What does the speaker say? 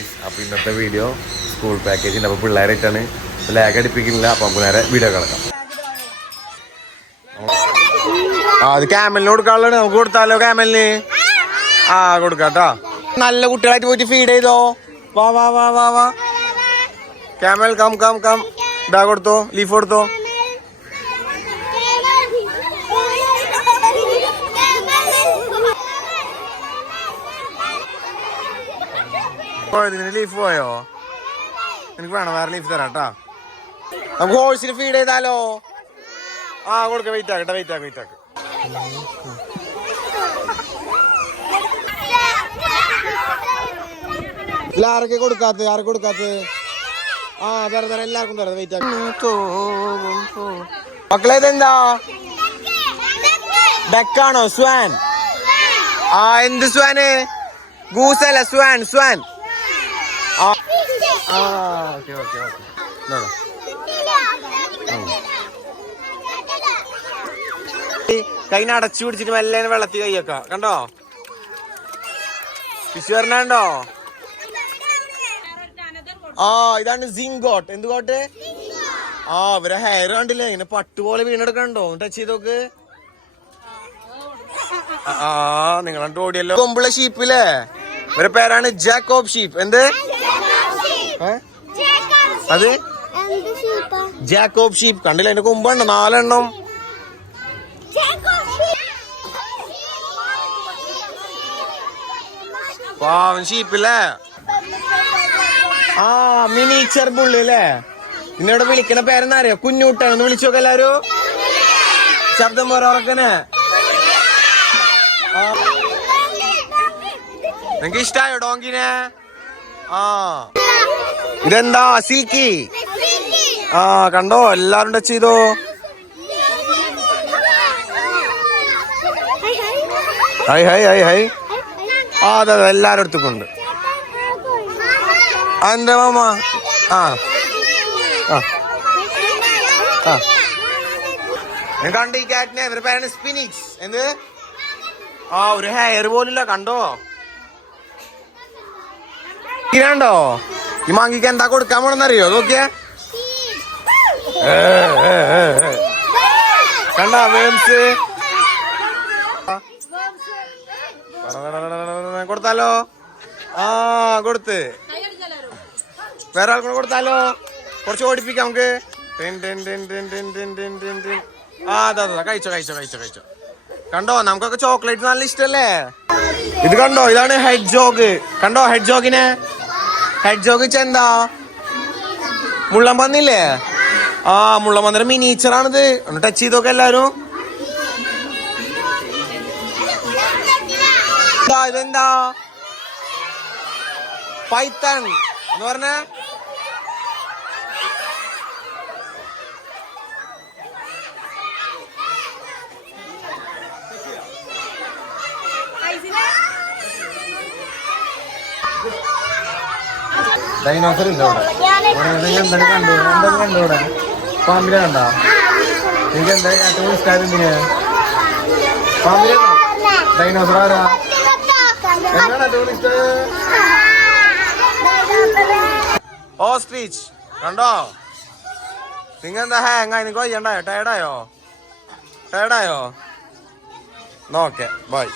Guys, അപ്പോൾ ഇന്നത്തെ video school പാക്കേജിൻ്റെ. അപ്പോൾ പിള്ളേരായിട്ടാണ്, ലാഗ് അടിപ്പിക്കുന്നില്ല. അപ്പോൾ നമുക്ക് നേരെ വീഡിയോ കിടക്കാം. അത് ക്യാമലിന് കൊടുക്കാനുള്ളത് നമുക്ക് കൊടുത്താലോ? ക്യാമലിന് കൊടുക്കാം കേട്ടോ. നല്ല കുട്ടികളായിട്ട് പോയിട്ട് ഫീഡ് ചെയ്തോ. വാ വാ വാ വാ വാ ക്യാമൽ, കം കം കം. ഇതാ കൊടുത്തോ, ലീഫ് കൊടുത്തോ. ലീഫ് പോയോ? എനിക്ക് വേണം, വേറെ ലീഫ് തരാം കേട്ടാ. നമുക്ക് ഹോഴ്സിന് ഫീഡ് ചെയ്താലോ? കൊടുക്ക. വെയിറ്റ് ആക്കട്ടെ, വെയിറ്റ് ആക്ക്, വെയിറ്റ് ആക്ക്. ആരൊക്കെ കൊടുക്കാത്ത? ആരൊക്കെ കൊടുക്കാത്ത? തരാം, എല്ലാവർക്കും തരാം. വെയിറ്റ് ആക്ക്. മക്കളെ ഇതെന്താ? ഡക്കാണോ? സ്വാൻ? എന്ത് സ്വാന്? ഗൂസല്ല, swan. Swan. Okay okay okay. കൈന അടച്ചു പിടിച്ചിട്ട് മെല്ലെ വെള്ളത്തിൽ കൈയൊക്കെ കണ്ടോ? ഫിഷ് വരണോ? ഇതാണ് സിങ്കോട്ട്. എന്ത് കോട്ട്? ഇവരെ ഹെയർ കണ്ടില്ലേ, ഇങ്ങനെ പട്ടുപോലെ വീണെടുക്കണ്ടോ? ടച്ച് ചെയ്തോക്ക്. നിങ്ങളണ്ട് ഓടിയല്ലോ. കൊമ്പുള്ള ഷീപ്പില്ലേ? ഇവരെ പേരാണ് ജാക്കോബ് ഷീപ്പ്. എന്ത് അത്? Jacob sheep. കണ്ടില്ല, അതിന്റെ കൊമ്പുണ്ടോ? 4 എണ്ണം. പാവൻ ഷീപ്പില്ലേ? മിനിച്ചർ ബുള്ളില്ലേ? ഇന്നിവിടെ വിളിക്കണ പേരെന്നാ അറിയോ? കുഞ്ഞൂട്ടാണ്. ഒന്ന് വിളിച്ചു നോക്ക എല്ലാരും. ശബ്ദം പോലെ ഉറക്കനെ. നിങ്ങക്ക് ഇഷ്ടായോ ഡോങ്കിനെ? ഇതെന്താ? സിൽക്കി. കണ്ടോ? എല്ലാരും ടച്ച് ചെയ്തോ. High high high high. അതെ അതെ, എല്ലാരും അടുത്തുണ്ട്. എന്താ മാമ? ഞാൻ കണ്ട ഈ കാറ്റിനെ. ഇവരുടെ പേരാണ് സ്പിനിക്സ്. എന്ത്? ഒരു ഹെയർ പോലില്ല. കണ്ടോ? കണ്ടോ? ഈ മാങ്കിക്ക് എന്താ കൊടുക്കാൻ പോണെന്നറിയോ? നോക്കിയേ. കണ്ടോ വേംസ്? കൊടുത്താലോ? കൊടുത്ത് വേറെ ആൾക്കൂടെ കൊടുത്താലോ? കുറച്ച് ഓടിപ്പിക്കാം നമുക്ക്. അതെ കഴിച്ചോ കഴിച്ചോ കഴിച്ചോ കഴിച്ചോ. കണ്ടോ? നമുക്കൊക്കെ ചോക്ലേറ്റ് നല്ല ഇഷ്ടല്ലേ? ഇത് കണ്ടോ? ഇതാണ് ഹെഡ് ജോഗ്. കണ്ടോ ഹെഡ് ജോഗിനെ? ഹെഡ് ജോഗ് ചെന്താ? മുള്ളം പന്നില്ലേ? മുള്ളം പന്നിന്റെ മിനിച്ചറാണിത്. ഒന്ന് ടച്ച് ചെയ്തൊക്കെ എല്ലാരും. ഇതെന്താ? പൈത്തൺ എന്ന് പറഞ്ഞ ഡൈനോസർ ഇല്ല ഇവിടെ. എന്താണ് കണ്ടു? എന്താണ് കണ്ടു ഇവിടെ? പാമ്പിനെ കണ്ടോ? എനിക്ക് എന്താ ഏറ്റവും ഇഷ്ടമായത്? എന്തിനാ? പാമ്പിനെ? ഡൈനോസർ ആരാ? എന്താണ് ഏറ്റവും ഇഷ്ടം? ഓസ്ട്രിച്ച്. കണ്ടോ? നിങ്ങെന്താ ഹാങ്ങായി? നിങ്ങൾക്ക് വയ്യണ്ടായോ? ടയർഡായോ? ടയർഡായോ? Okay bye.